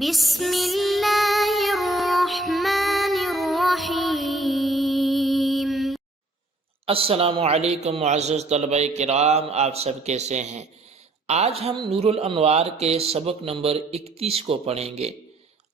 بسم اللہ الرحمن الرحیم۔ السلام علیکم معزز طلبہ کرام، آپ سب کیسے ہیں؟ آج ہم نور الانوار کے سبق نمبر 31 کو پڑھیں گے۔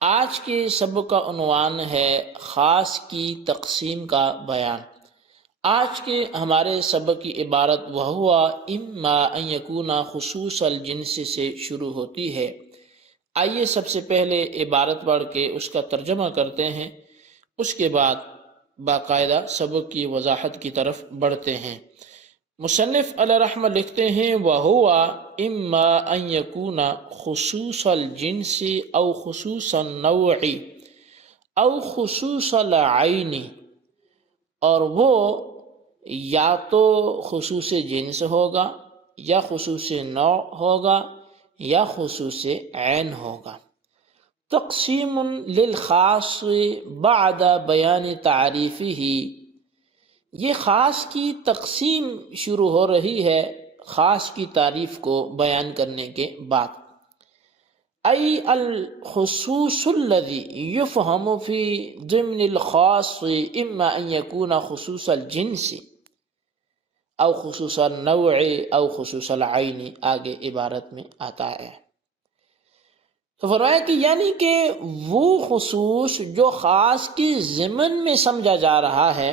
آج کے سبق کا عنوان ہے خاص کی تقسیم کا بیان۔ آج کے ہمارے سبق کی عبارت وہو اما ان یکون خصوص الجنس سے شروع ہوتی ہے۔ آئیے سب سے پہلے عبارت پڑھ کے اس کا ترجمہ کرتے ہیں، اس کے بعد باقاعدہ سبق کی وضاحت کی طرف بڑھتے ہیں۔ مصنف علیہ رحمہ لکھتے ہیں وَهُوَ إِمَّا أَن يَكُونَ خُصُوصَ الْجِنْسِ أَوْ خُصُوصَ النَّوْعِ أَوْ خُصُوصَ الْعَيْنِ، اور وہ یا تو خصوص جنس ہوگا، یا خصوص نوع ہوگا، یا خصوص عین ہوگا۔ تقسیم للخاص بعد بیان تعریفہ، یہ خاص کی تقسیم شروع ہو رہی ہے خاص کی تعریف کو بیان کرنے کے بعد۔ ای الخصوص الذی یفہم فی ضمن الخاص اما ان یکون خصوص الجنس او خصوص النوع او خصوص العین، آگے عبارت میں آتا ہے۔ تو فرمایا کہ یعنی کہ وہ خصوص جو خاص کی ضمن میں سمجھا جا رہا ہے،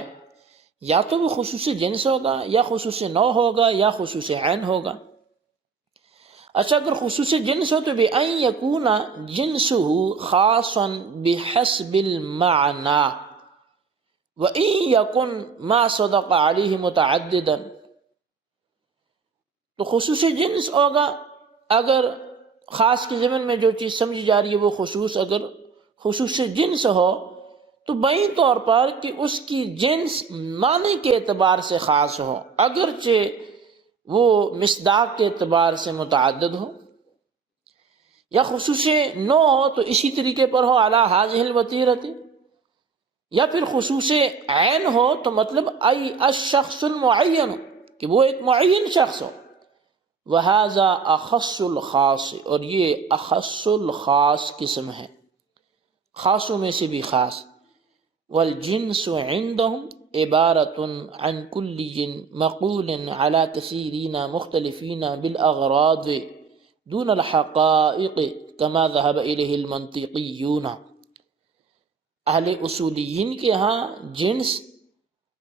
یا تو وہ خصوص جنس ہوگا، یا خصوص نوع ہوگا، یا خصوص عین ہوگا۔ اچھا، اگر خصوص جنس ہو تو بِأَن يَكُونَ جِنسُهُ خاصًا بِحَسْبِ الْمَعْنَى وَإِن يَكُنْ مَا صَدَقَ عَلَيْهِ مُتَعَدِّدًا، تو خصوص جنس ہوگا اگر خاص کی ضمن میں جو چیز سمجھی جا رہی ہے وہ خصوص اگر خصوص جنس ہو تو بائیں طور پر کہ اس کی جنس معنی کے اعتبار سے خاص ہو، اگرچہ وہ مصداق کے اعتبار سے متعدد ہو، یا خصوص نوع ہو تو اسی طریقے پر ہو علی ہذہ الوتیرۃ، یا پھر خصوص عین ہو تو مطلب ای الشخص المعین، کہ وہ ایک معین شخص ہو۔ وَهَذَا أَخَصُّ الْخَاصِ، اور یہ اخص الخاص قسم ہے، خاصوں میں سے بھی خاص۔ وَالْجِنْسُ عِنْدَهُمْ عبارة عن كلي مقول على كثيرين مختلفين بالأغراض دون الحقائق كما ذهب إليه المنطقيون۔ اہل اصولیین کے ہاں جنس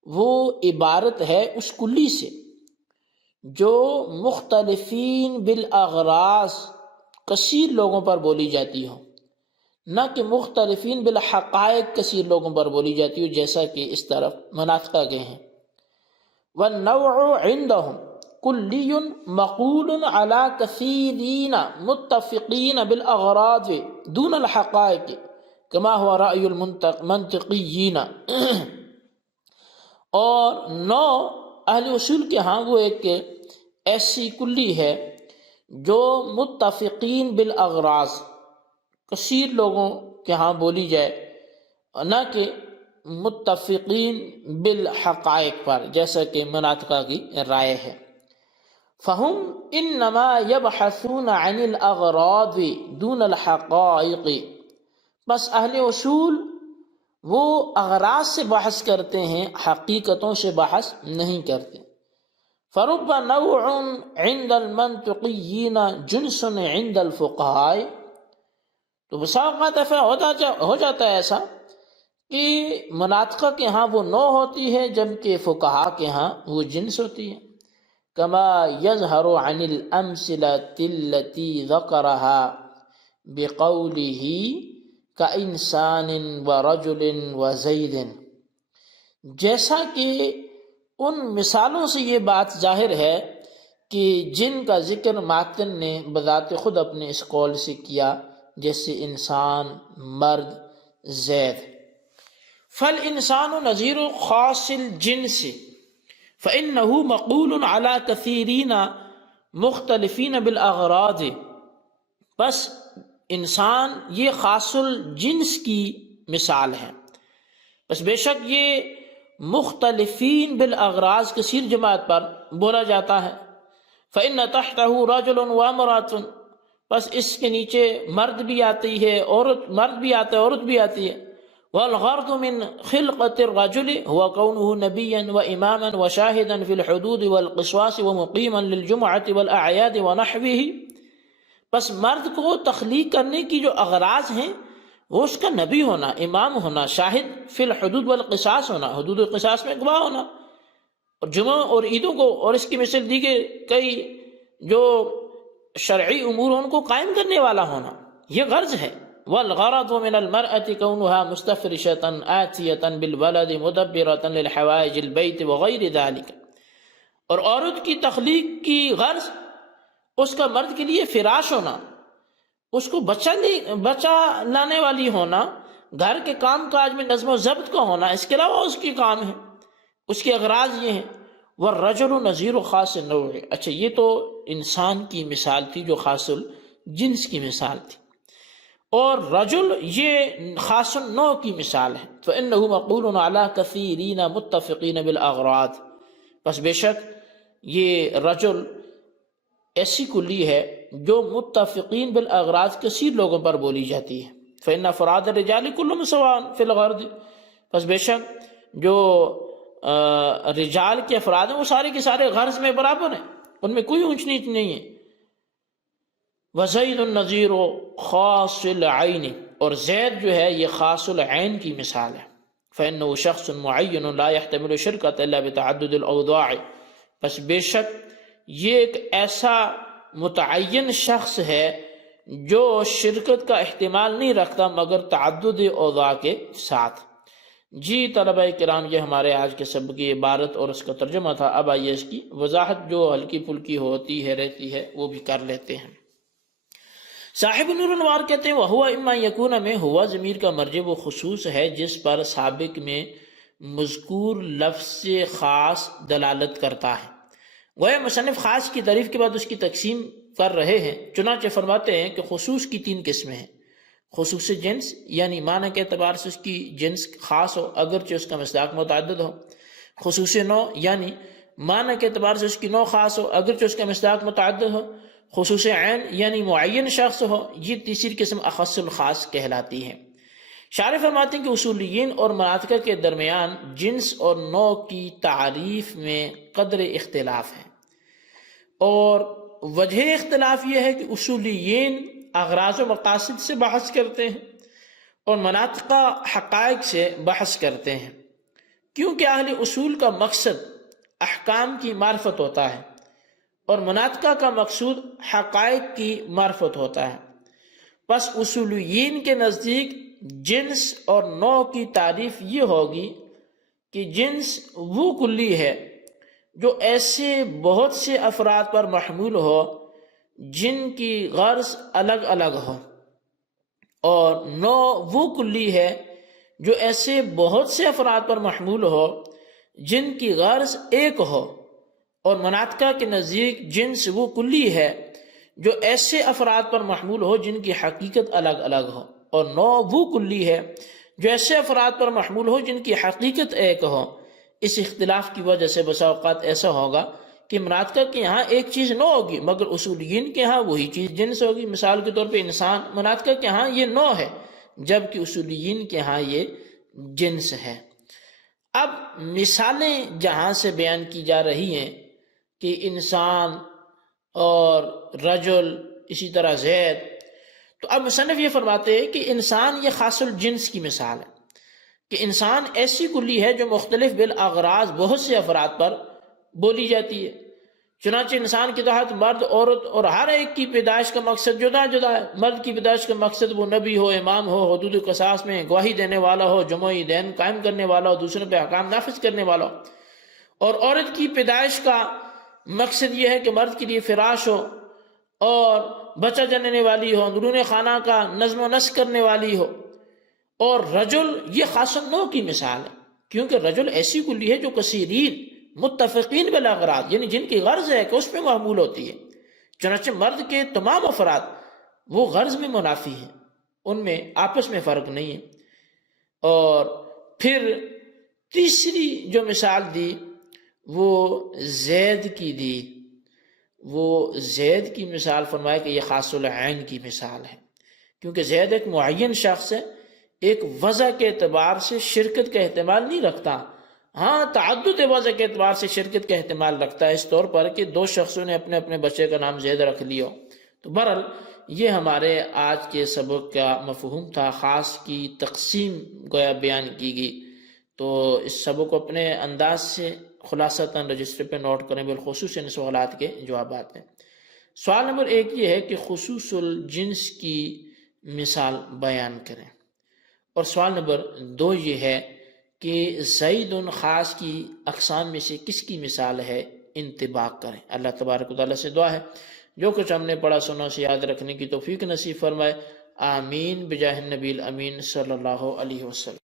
وہ عبارت ہے اس کلی سے جو مختلفین بالاغراض کثیر لوگوں پر بولی جاتی ہو، نہ کہ مختلفین بالحقائق کثیر لوگوں پر بولی جاتی ہو، جیسا کہ اس طرف مناطقہ گئے ہیں۔ والنوع عندهم کلی مقول على کثیرین متفقین بالاغراض دون الحقائق کما هو رأی المنطقیین، اور نوع اہل اصول کے ہاں وہ ایک ایسی کلی ہے جو متفقین بالاغراض کثیر لوگوں کے ہاں بولی جائے، نہ کہ متفقین بالحقائق پر، جیسا کہ مناطقہ کی رائے ہے۔ فہم انما یبحثون عن الاغراض دون الحقائق، بس اہل اصول وہ اغراض سے بحث کرتے ہیں، حقیقتوں سے بحث نہیں کرتے۔ فرب نوع عند المنطقیین جنس عند الفقہاء، تو بسا اوقات ایسا ہو جاتا ہے ایسا کہ مناطقہ کے ہاں وہ نوع ہوتی ہے جبکہ فقہاء کے ہاں وہ جنس ہوتی ہے۔ کما یظہر عن الامثلۃ التي ذکرها بقولہ کانسان ورجل وزید، جیسا کہ ان مثالوں سے یہ بات ظاہر ہے کہ جن کا ذکر ماتن نے بذات خود اپنے اس قول سے کیا، جیسے انسان، مرد، زید۔ فالانسان نظیر خاص الجنس فانہ مقول علی کثیرین مختلفین بالاغراض، بس انسان یہ خاص الجنس کی مثال ہے، بس بے شک یہ مختلفین بالاغراض کثیر جماعت پر بولا جاتا ہے۔ فإن تحتہ رجل وامرأة، بس اس کے نیچے مرد بھی آتی ہے، عورت، مرد بھی آتا ہے، عورت بھی آتی ہے۔ والغرض من خلقة الرجل هو كونه نبيا وإماما وشاهدا في الحدود والقصاص ومقيما للجمعة والأعياد ونحوه۔ بس مرد کو تخلیق کرنے کی جو اغراض ہیں وہ اس کا نبی ہونا، امام ہونا، شاہد فی الحدود والقصاص ہونا، حدود و قصاص میں گواہ ہونا، اور جمعہ اور عیدوں کو اور اس کی مثل دیگر کئی جو شرعی امور ان کو قائم کرنے والا ہونا، یہ غرض ہے۔ والغرض من المرأة كونها مستفرشة آتية بالولد مدبرة للحوائج البيت وغير ذلك۔ اور عورت کی تخلیق کی غرض اس کا مرد کے لیے فراش ہونا، اس کو بچہ لانے والی ہونا، گھر کے کام کاج میں نظم و ضبط کا ہونا، اس کے علاوہ اس کی کام ہے، اس کے اغراض یہ ہیں۔ والرجل نظیر خاص النوع۔ اچھا، یہ تو انسان کی مثال تھی جو خاص الجنس کی مثال تھی، اور رجل یہ خاص النوع کی مثال ہے۔ فإنه مقول على كثيرين متفقين بالأغراض۔ بس بے شک یہ رجل ایسی کلی ہے جو متفقین بالاغراض کثیر لوگوں پر بولی جاتی ہے۔ فإن أفراد الرجال كلهم سواء في الغرض۔ بس بے شک جو رجال کے افراد ہیں وہ سارے کے سارے غرض میں برابر ہیں، ان میں کوئی اونچ نیچ نہیں ہے۔ وزید النظیر خاص العین۔ اور زید جو ہے یہ خاص العین کی مثال ہے۔ فإنه شخص معین لا يحتمل الشرکۃ الا بتعدد الاوضاع۔ بس بے شک یہ ایک ایسا متعین شخص ہے جو شرکت کا احتمال نہیں رکھتا مگر تعدد اوضاع کے ساتھ۔ جی طلبہ کرام، یہ ہمارے آج کے سبق کی عبارت اور اس کا ترجمہ تھا۔ اب آئیے اس کی وضاحت جو ہلکی پھلکی ہوتی ہے رہتی ہے وہ بھی کر لیتے ہیں۔ صاحب نور الانوار کہتے ہیں وہو اما یکون میں ہوا ضمیر کا مرجع وہ خصوص ہے جس پر سابق میں مذکور لفظ سے خاص دلالت کرتا ہے۔ وہ مصنف خاص کی تعریف کے بعد اس کی تقسیم کر رہے ہیں، چنانچہ فرماتے ہیں کہ خصوص کی 3 قسمیں ہیں۔ خصوص جنس یعنی معنی کے اعتبار سے اس کی جنس خاص ہو اگرچہ اس کا مصداق متعدد ہو۔ خصوص نوع یعنی معنی کے اعتبار سے اس کی نوع خاص ہو اگرچہ اس کا مصداق متعدد ہو۔ خصوص عین یعنی معین شخص ہو۔ یہ تیسری قسم اخص الخاص کہلاتی ہے۔ شارح فرماتے ہیں کہ اصولیین اور مناطقہ کے درمیان جنس اور نوع کی تعریف میں قدر اختلاف ہے، اور وجہ اختلاف یہ ہے کہ اصولیین اغراض و مقاصد سے بحث کرتے ہیں اور مناطقہ حقائق سے بحث کرتے ہیں، کیونکہ اہل اصول کا مقصد احکام کی معرفت ہوتا ہے اور مناطقہ کا مقصود حقائق کی معرفت ہوتا ہے۔ پس اصولیین کے نزدیک جنس اور نوع کی تعریف یہ ہوگی کہ جنس وہ کلی ہے جو ایسے بہت سے افراد پر محمول ہو جن کی غرض الگ الگ ہو، اور نوع وہ کلی ہے جو ایسے بہت سے افراد پر محمول ہو جن کی غرض ایک ہو، اور مناطقہ کے نزدیک جنس وہ کلی ہے جو ایسے افراد پر محمول ہو جن کی حقیقت الگ الگ ہو، اور نوع وہ کلی ہے جو ایسے افراد پر محمول ہو جن کی حقیقت ایک ہو۔ اس اختلاف کی وجہ سے بسا اوقات ایسا ہوگا کہ مناطقہ کے یہاں ایک چیز نوع ہوگی مگر اصولیین کے ہاں وہی چیز جنس ہوگی۔ مثال کے طور پہ انسان مناطقہ کے ہاں یہ نوع ہے جبکہ اصولیین کے ہاں یہ جنس ہے۔ اب مثالیں جہاں سے بیان کی جا رہی ہیں کہ انسان اور رجل اسی طرح زید، تو اب مصنف یہ فرماتے ہیں کہ انسان یہ خاص الجنس کی مثال ہے کہ انسان ایسی کلی ہے جو مختلف بالاغراض بہت سے افراد پر بولی جاتی ہے۔ چنانچہ انسان کے تحت مرد، عورت اور ہر ایک کی پیدائش کا مقصد جدا جدا ہے۔ مرد کی پیدائش کا مقصد وہ نبی ہو، امام ہو، حدود قصاص میں گواہی دینے والا ہو، جمع دین قائم کرنے والا ہو، دوسروں پہ احکام نافذ کرنے والا ہو۔ اور عورت کی پیدائش کا مقصد یہ ہے کہ مرد کے لیے فراش ہو اور بچہ جننے والی ہو، اندرون خانہ کا نظم و نسق کرنے والی ہو۔ اور رجل یہ خاص النوع کی مثال ہے کیونکہ رجل ایسی کلی ہے جو کثیرین متفقین بالاغراض یعنی جن کی غرض ہے کہ اس پہ محمول ہوتی ہے۔ چنانچہ مرد کے تمام افراد وہ غرض میں منافی ہیں، ان میں آپس میں فرق نہیں ہے۔ اور پھر تیسری جو مثال دی وہ زید کی دی۔ وہ زید کی مثال فرمایا کہ یہ خاص العین کی مثال ہے، کیونکہ زید ایک معین شخص ہے، ایک وضع کے اعتبار سے شرکت کا احتمال نہیں رکھتا، ہاں تعدد وضع کے اعتبار سے شرکت کا احتمال رکھتا ہے، اس طور پر کہ دو شخصوں نے اپنے اپنے بچے کا نام زید رکھ لیا۔ تو بہرحال یہ ہمارے آج کے سبق کا مفہوم تھا، خاص کی تقسیم گویا بیان کی گئی۔ تو اس سبق کو اپنے انداز سے خلاصتاً رجسٹر پہ نوٹ کریں، بالخصوص ان سوالات کے جوابات ہیں۔ سوال نمبر 1 یہ ہے کہ خصوص الجنس کی مثال بیان کریں، اور سوال نمبر 2 یہ ہے کہ زید خاص کی اقسام میں سے کس کی مثال ہے، انطباق کریں۔ اللہ تبارک و تعالیٰ سے دعا ہے جو کچھ ہم نے پڑھا سنا اسے یاد رکھنے کی توفیق نصیب فرمائے، آمین بجاہ النبی الامین صلی اللہ علیہ وسلم۔